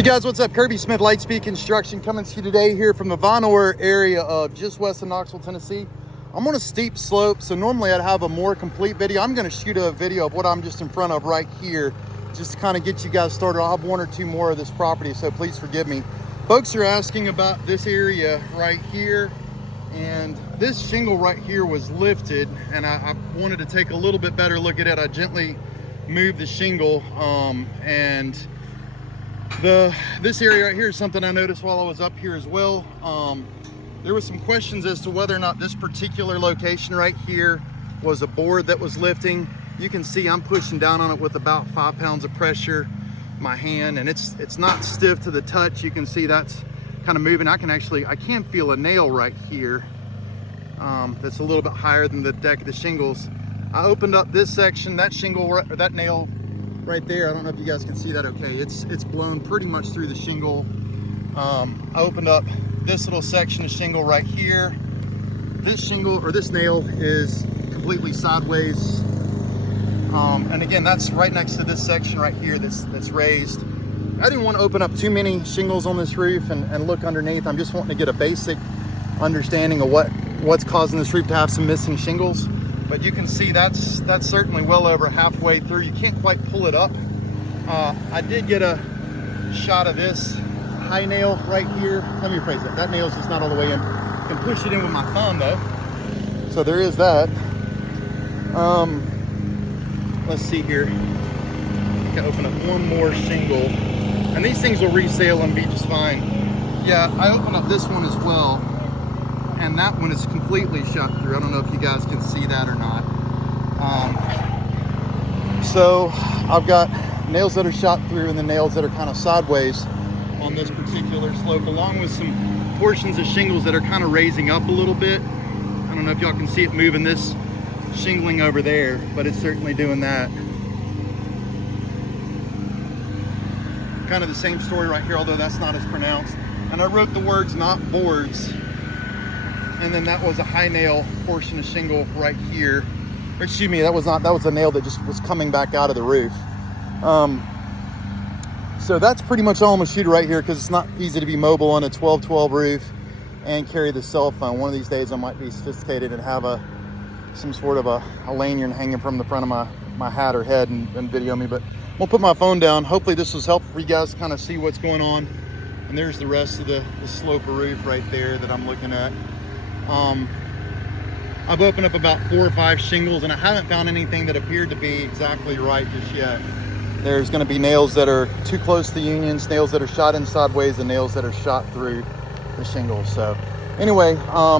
Hey guys, what's up? Kirby Smith, Lightspeed Construction, coming to you today here from the Vonore area of just west of Knoxville, Tennessee. I'm on a steep slope, so normally I'd have a more complete video. I'm going to shoot a video of what I'm just in front of right here, just to kind of get you guys started. I'll have one or two more of this property, so please forgive me. Folks are asking about this area right here, and this shingle right here was lifted, and I wanted to take a little bit better look at it. I gently moved the shingle, and this area right here is something I noticed while I was up here as well. There was some questions as to whether or not this particular location right here was a board that was lifting. You can see I'm pushing down on it with about 5 pounds of pressure, my hand, and it's not stiff to the touch. You can see that's kind of moving. I can feel a nail right here that's a little bit higher than the deck of the shingles. I opened up this section, that shingle, or that nail right there. I don't know if you guys can see that okay. It's blown pretty much through the shingle. I opened up this little section of shingle right here. This shingle, or this nail, is completely sideways. And again, that's right next to this section right here that's raised. I didn't want to open up too many shingles on this roof and look underneath. I'm just wanting to get a basic understanding of what's causing this roof to have some missing shingles. But you can see that's certainly well over halfway through. You can't quite pull it up. I did get a shot of this high nail right here. Let me rephrase that. That nail's just not all the way in. I can push it in with my thumb though. So there is that. Let's see here. I can open up one more shingle. And these things will resail and be just fine. Yeah, I opened up this one as well. And that one is completely shot through. I don't know if you guys can see that or not. So I've got nails that are shot through and the nails that are kind of sideways on this particular slope, along with some portions of shingles that are kind of raising up a little bit. I don't know if y'all can see it moving this shingling over there, but it's certainly doing that. Kind of the same story right here, although that's not as pronounced. And I wrote the words "not boards." And then that was a high nail portion of shingle right here. Or excuse me, that was a nail that just was coming back out of the roof. So that's pretty much all I'm gonna shoot right here, because it's not easy to be mobile on a 12-12 roof and carry the cell phone. One of these days I might be sophisticated and have some sort of a lanyard hanging from the front of my hat or head and video me. But I'm gonna put my phone down. Hopefully this was helpful for you guys to kind of see what's going on. And there's the rest of the slope of roof right there that I'm looking at. I've opened up about 4 or 5 shingles, and I haven't found anything that appeared to be exactly right just yet. There's going to be nails that are too close to the unions, nails that are shot in sideways, and nails that are shot through the shingles. So anyway,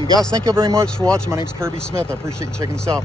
guys, thank you very much for watching. My name's Kirby Smith. I appreciate you checking this out.